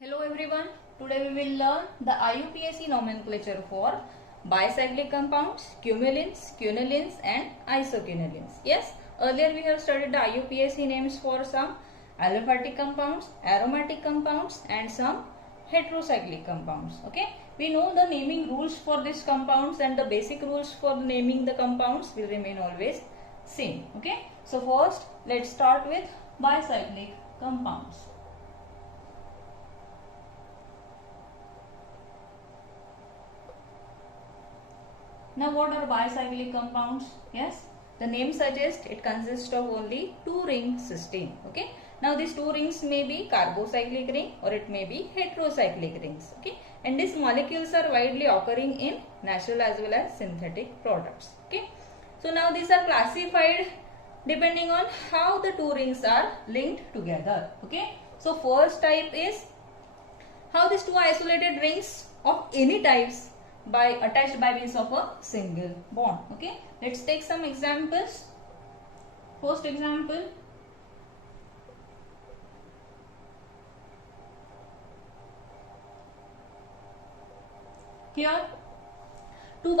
Hello everyone, today we will learn the IUPAC nomenclature for bicyclic compounds, cumulins, quinolines and isoquinolines. Yes, earlier we have studied the IUPAC names for some aliphatic compounds, aromatic compounds and some heterocyclic compounds. Okay, we know the naming rules for these compounds and the basic rules for naming the compounds will remain always same. Okay, so first let's start with bicyclic compounds. Now what are bicyclic compounds? Yes, the name suggests it consists of only two ring system. Okay. Now these two rings may be carbocyclic ring or it may be heterocyclic rings. Okay. And these molecules are widely occurring in natural as well as synthetic products. Okay. So now these are classified depending on how the two rings are linked together. Okay. So first type is how these two isolated rings of any types attached by means of a single bond. Okay, let's take some examples. First example, here two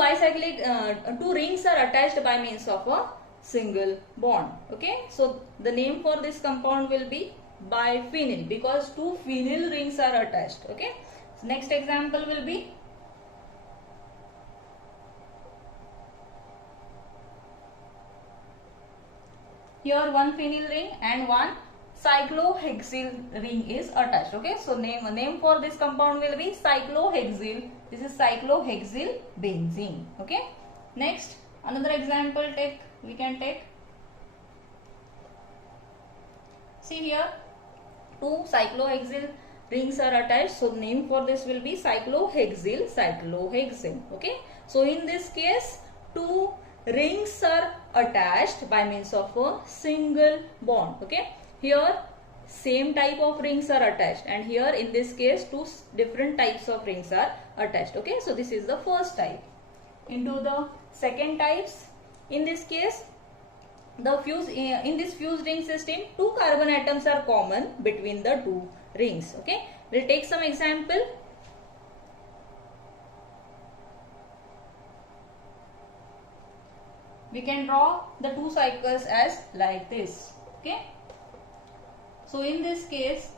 rings are attached by means of a single bond. Okay, so the name for this compound will be biphenyl because two phenyl rings are attached. Okay, so next example will be here one phenyl ring and one cyclohexyl ring is attached. Okay, so name for this compound will be cyclohexyl. This is cyclohexyl benzene. Okay, next another example we can take. See here two cyclohexyl rings are attached, so name for this will be cyclohexyl. Okay, so in this case two rings are attached by means of a single bond. Okay, here same type of rings are attached and here in this case two different types of rings are attached. Okay, so this is the first type. Into the second types, in this case in this fused ring system two carbon atoms are common between the two rings. Okay, we'll take some example. We can draw the two cycles as like this. Okay, so in this case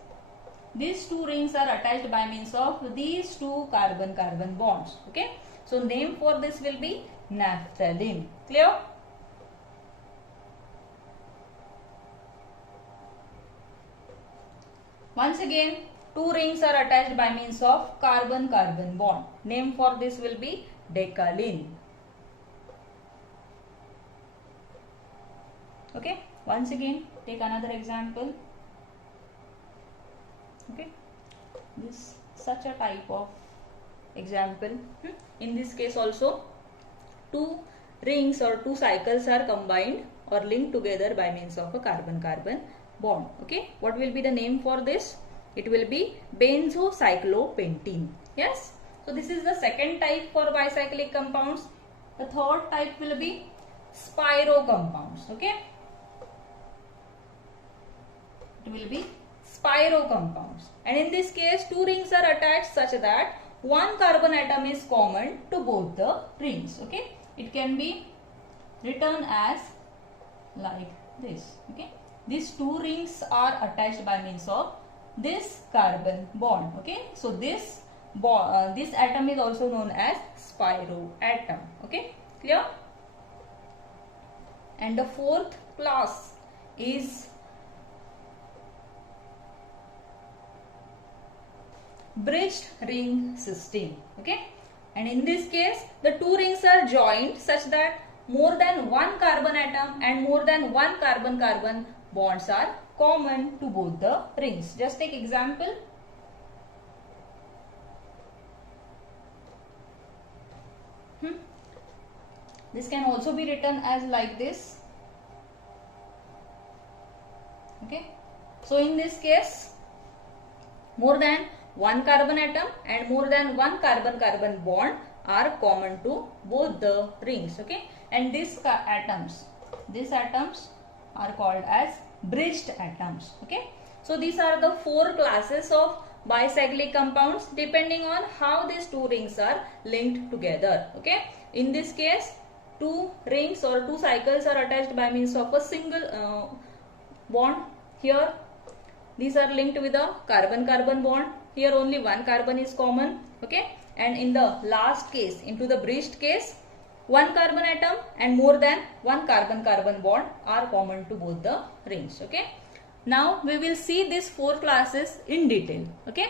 these two rings are attached by means of these two carbon bonds. Okay, so name for this will be naphthalene. Clear? Once again two rings are attached by means of carbon bond. Name for this will be decalene. Okay, once again take another example. Okay, this such a type of example. In this case also two rings or two cycles are combined or linked together by means of a carbon bond. Okay, what will be the name for this? It will be benzocyclopentene. Yes, so this is the second type for bicyclic compounds. The third type will be spiro compounds. Okay, it will be spiro compounds, and in this case two rings are attached such that one carbon atom is common to both the rings. Okay, it can be written as like this. Okay, these two rings are attached by means of this carbon bond. Okay, so this atom is also known as spiro atom. Okay, clear? And the fourth class is bridged ring system. Okay, and in this case the two rings are joined such that more than one carbon atom and more than one carbon bonds are common to both the rings. Just take example. This can also be written as like this. Okay, so in this case more than one carbon atom and more than one carbon bond are common to both the rings. Okay, and these atoms are called as bridged atoms. Okay, so these are the four classes of bicyclic compounds depending on how these two rings are linked together. Okay, in this case, two rings or two cycles are attached by means of a single bond. Here these are linked with a carbon-carbon bond. Here only one carbon is common. Okay, and in the last case, into the bridged case, one carbon atom and more than one carbon-carbon bond are common to both the rings. Okay, now we will see these four classes in detail. Okay,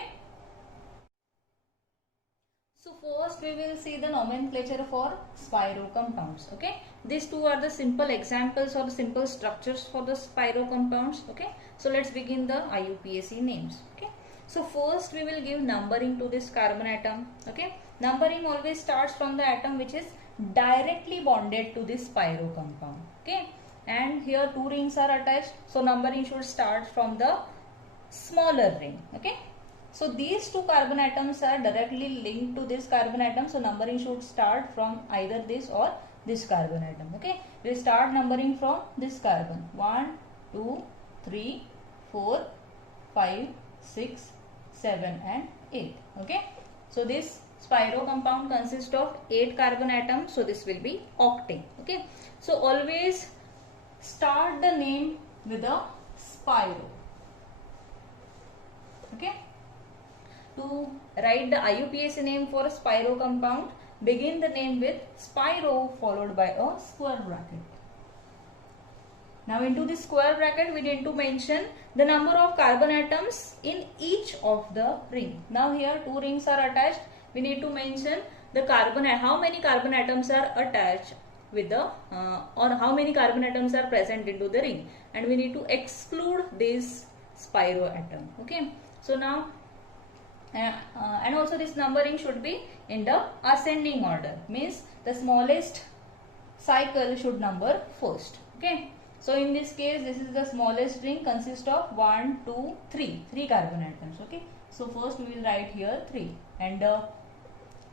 so first we will see the nomenclature for spiro compounds. Okay, these two are the simple examples or the simple structures for the spiro compounds. Okay, so let's begin the IUPAC names. Okay, so first we will give numbering to this carbon atom. Okay, numbering always starts from the atom which is directly bonded to this spiro compound. Okay, and here two rings are attached, so numbering should start from the smaller ring. Okay, so these two carbon atoms are directly linked to this carbon atom, so numbering should start from either this or this carbon atom. Okay, we start numbering from this carbon. 1 2 3 4 5 6 7 and 8. Okay, so this spiro compound consists of 8 carbon atoms, so this will be octane. Okay, so always start the name with a spiro. Okay, to write the IUPAC name for a spiro compound, begin the name with spiro followed by a square bracket. Now into this square bracket we need to mention the number of carbon atoms in each of the ring. Now here two rings are attached, we need to mention the carbon, how many carbon atoms are attached with the or how many carbon atoms are present into the ring, and we need to exclude this spiro atom. Okay, so now and also this numbering should be in the ascending order, means the smallest cycle should number first. Okay, so in this case this is the smallest ring, consists of 1 2 3 carbon atoms. Okay, so first we will write here 3, and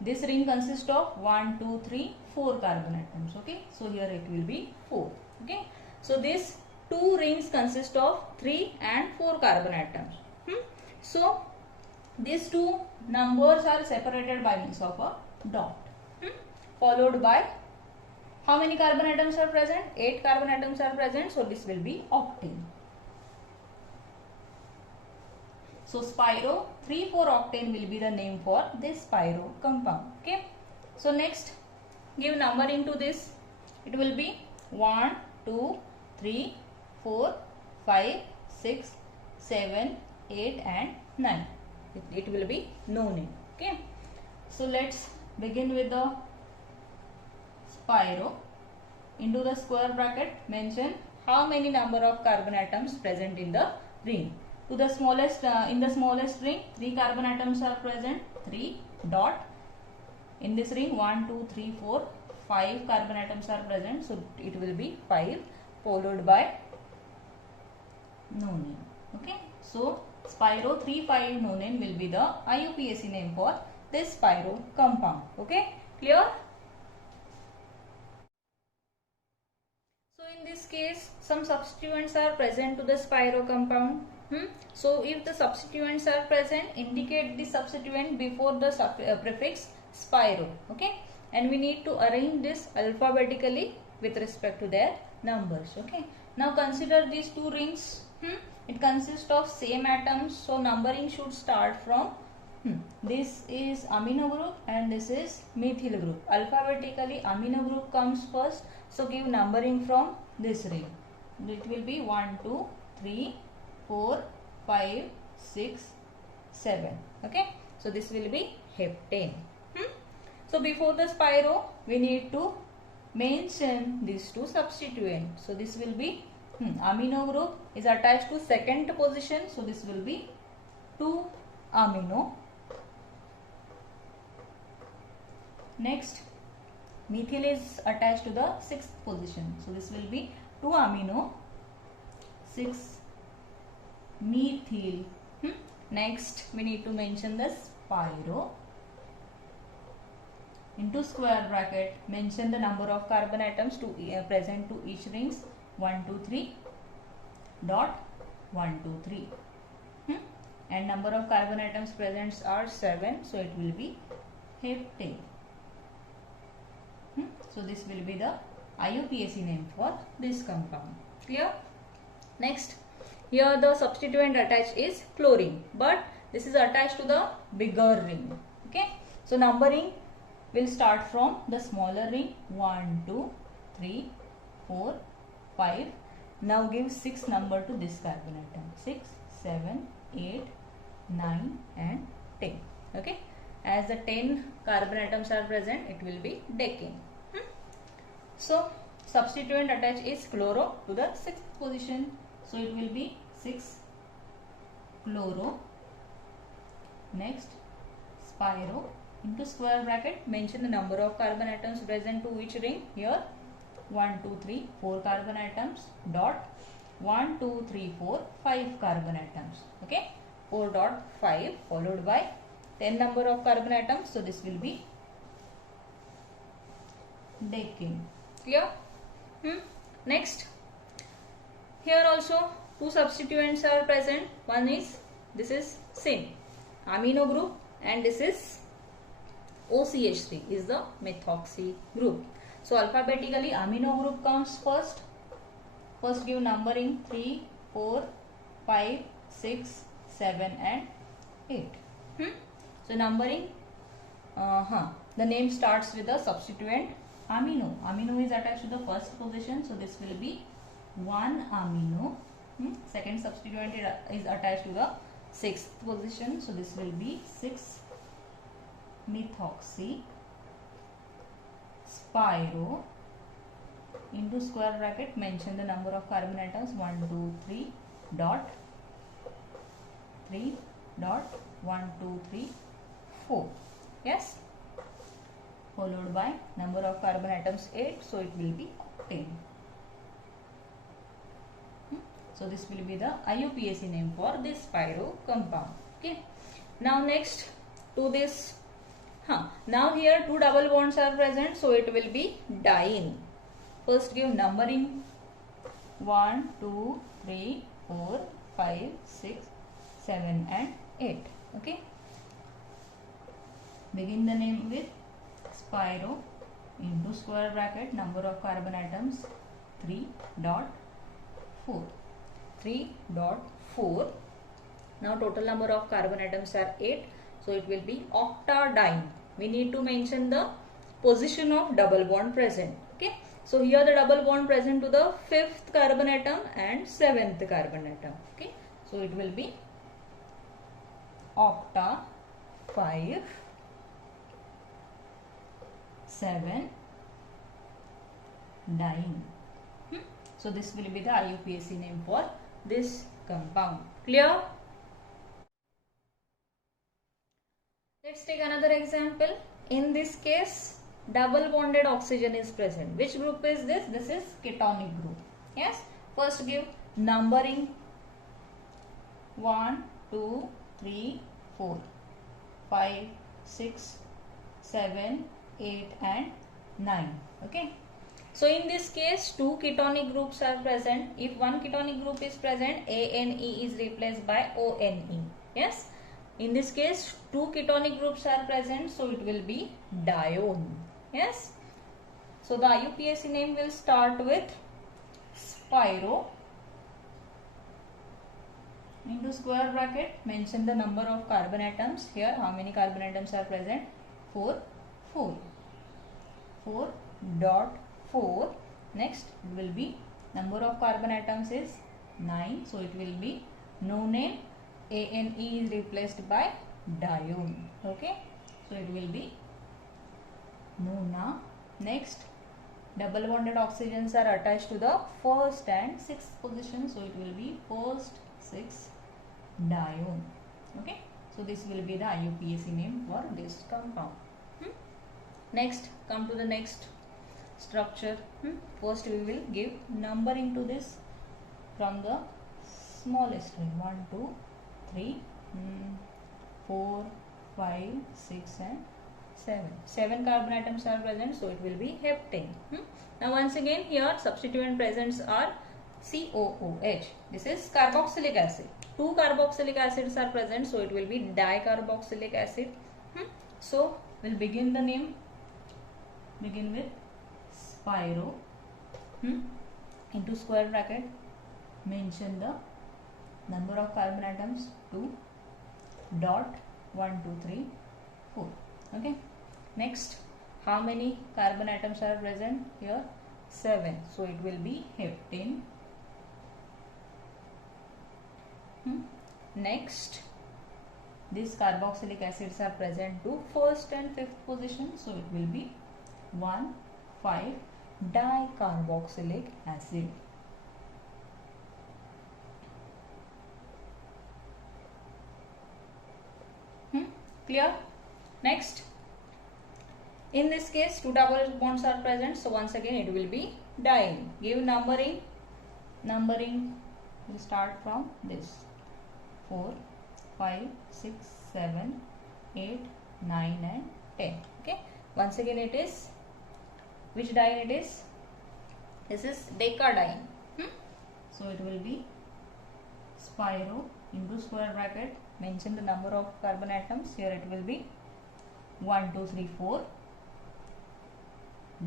this ring consists of 1 2 3 4 carbon atoms. Okay, so here it will be 4. Okay, so these two rings consist of 3 and 4 carbon atoms. So these two numbers are separated by means of a dot, followed by how many carbon atoms are present? 8 carbon atoms are present, so this will be octane. So spiro 3,4-octane will be the name for this spiro compound. Okay, so next give numbering to this. It will be 1 2 3 4 5 6 7 8 and 9. It will be no name. Okay, so let's begin with the spiro. Into the square bracket mention how many number of carbon atoms present in the ring. To the smallest in the smallest ring 3 carbon atoms are present, 3 dot. In this ring 1 2 3 4 5 carbon atoms are present, so it will be 5 followed by no name. Okay, so spiro 3,5-nonane will be the IUPAC name for this spiro compound. Okay, clear? So in this case some substituents are present to the spiro compound. So if the substituents are present, indicate the substituent before the prefix spiro. Okay, and we need to arrange this alphabetically with respect to their numbers. Okay, now consider these two rings. It consists of same atoms, so numbering should start from this is amino group and this is methyl group. Alphabetically amino group comes first, so give numbering from this ring. It will be 1 2 3 4 5 6 7. Okay, so this will be heptane. So before the spiro we need to mention these two substituents. So this will be amino group is attached to second position, so this will be 2 amino. Next methyl is attached to the sixth position, so this will be 2 amino 6 methyl. Next we need to mention the spiro. Into square bracket mention the number of carbon atoms to present to each rings. 1 2 3 dot 1 2 3. and number of carbon atoms present are 7, so it will be heptane. So this will be the IUPAC name for this compound. Clear? Next, here the substituent attached is chlorine, but this is attached to the bigger ring. Okay, so numbering will start from the smaller ring. 1, 2, 3, 4, 5. Now give 6 number to this carbon atom. 6, 7, 8, 9 and 10. Okay, as the 10 carbon atoms are present, it will be decane. So substituent attached is chloro to the 6th position. So it will be 6 chloro. Next, spiro into square bracket. Mention the number of carbon atoms present to which ring. Here 1, 2, 3, 4 carbon atoms. Dot 1, 2, 3, 4, 5 carbon atoms. Okay, 4 dot 5 followed by 10 number of carbon atoms. So this will be decane. Clear? Next, here also 2 substituents are present. One is, this is same amino group, and this is OCH3 is the methoxy group. So alphabetically amino group comes first. First give numbering 3, 4, 5, 6, 7 and 8. So numbering, the name starts with the substituent amino. Amino is attached to the first position, so this will be 1 amino. Second substituent is attached to the 6th position, so this will be 6 methoxy spiro into square bracket. Mention the number of carbon atoms. 1, 2, 3 dot 3 dot 1, 2, 3, 4. Yes, followed by number of carbon atoms 8, so it will be octane. So this will be the IUPAC name for this spiro compound. Okay, now next to this, now here 2 double bonds are present, so it will be diene. First give numbering 1, 2, 3, 4, 5, 6, 7 and 8. Okay, begin the name with spiro into square bracket. Number of carbon atoms 3 dot 4. 3 dot 4. Now total number of carbon atoms are 8, so it will be octadiene. We need to mention the position of double bond present. Okay, so here the double bond present to the 5th carbon atom and 7th carbon atom. Okay, so it will be octa 5 7 diene. So this will be the IUPAC name for this compound. Clear? Let's take another example. In this case, double bonded oxygen is present. Which group is this? This is ketonic group. Yes. First give numbering 1, 2, 3, 4, 5, 6, 7, 8 and 9. Okay. So in this case 2 ketonic groups are present. If one ketonic group is present, ANE is replaced by ONE. Yes. In this case 2 ketonic groups are present, so it will be dione. Yes. So the IUPAC name will start with spiro into square bracket. Mention the number of carbon atoms. Here how many carbon atoms are present? 4. 4 dot 4. Next it will be number of carbon atoms is 9, so it will be no name. ANE is replaced by dione. Okay, so it will be nona. Next, double bonded oxygens are attached to the 1st and 6th position, so it will be 1st 6 dione. Okay, so this will be the IUPAC name for this compound. Next, come to the next structure. First we will give numbering to this from the smallest ring. 1, 2, 3, 4, 5, 6 and 7. 7 carbon atoms are present, so it will be heptane. Now once again here substituent presents are COOH. This is carboxylic acid. two carboxylic acids are present, so it will be dicarboxylic acid. So we'll begin the name, begin with Spiro, into square bracket, mention the number of carbon atoms 2 dot 1 2 3 4. Okay, next, how many carbon atoms are present here? 7, so it will be heptane. Next, these carboxylic acids are present to first and fifth position, so it will be 1 5 dicarboxylic acid. Clear? Next, in this case, two double bonds are present, so once again it will be diene. Give numbering. Numbering will start from this: 4, 5, 6, 7, 8, 9 and 10. Okay. Once again it is, which diene it is? This is decadiene. So it will be Spiro into square bracket, mention the number of carbon atoms. Here it will be 1 2 3 4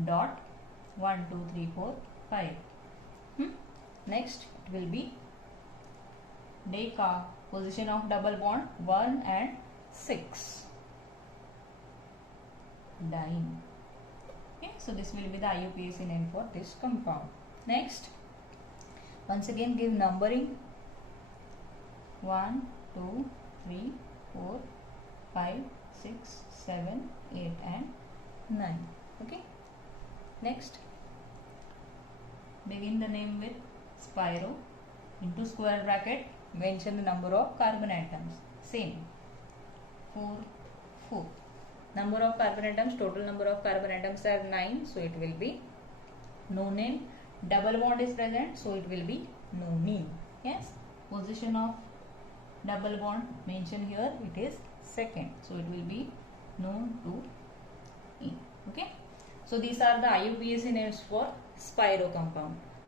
dot 1 2 3 4 5. Next, it will be deca, position of double bond 1 and 6, diene. Okay, so this will be the IUPAC name for this compound. Next, once again give numbering: 1 2 3 4 5 6 7 8 and 9. Okay, next, begin the name with Spiro, into square bracket, mention the number of carbon atoms. Same, 4 4. Number of carbon atoms, total number of carbon atoms are 9, so it will be nonene. Double bond is present, so it will be nonene. Yes, position of double bond mentioned here, it is second, so it will be non to E. Okay, so these are the IUPAC names for Spiro compound.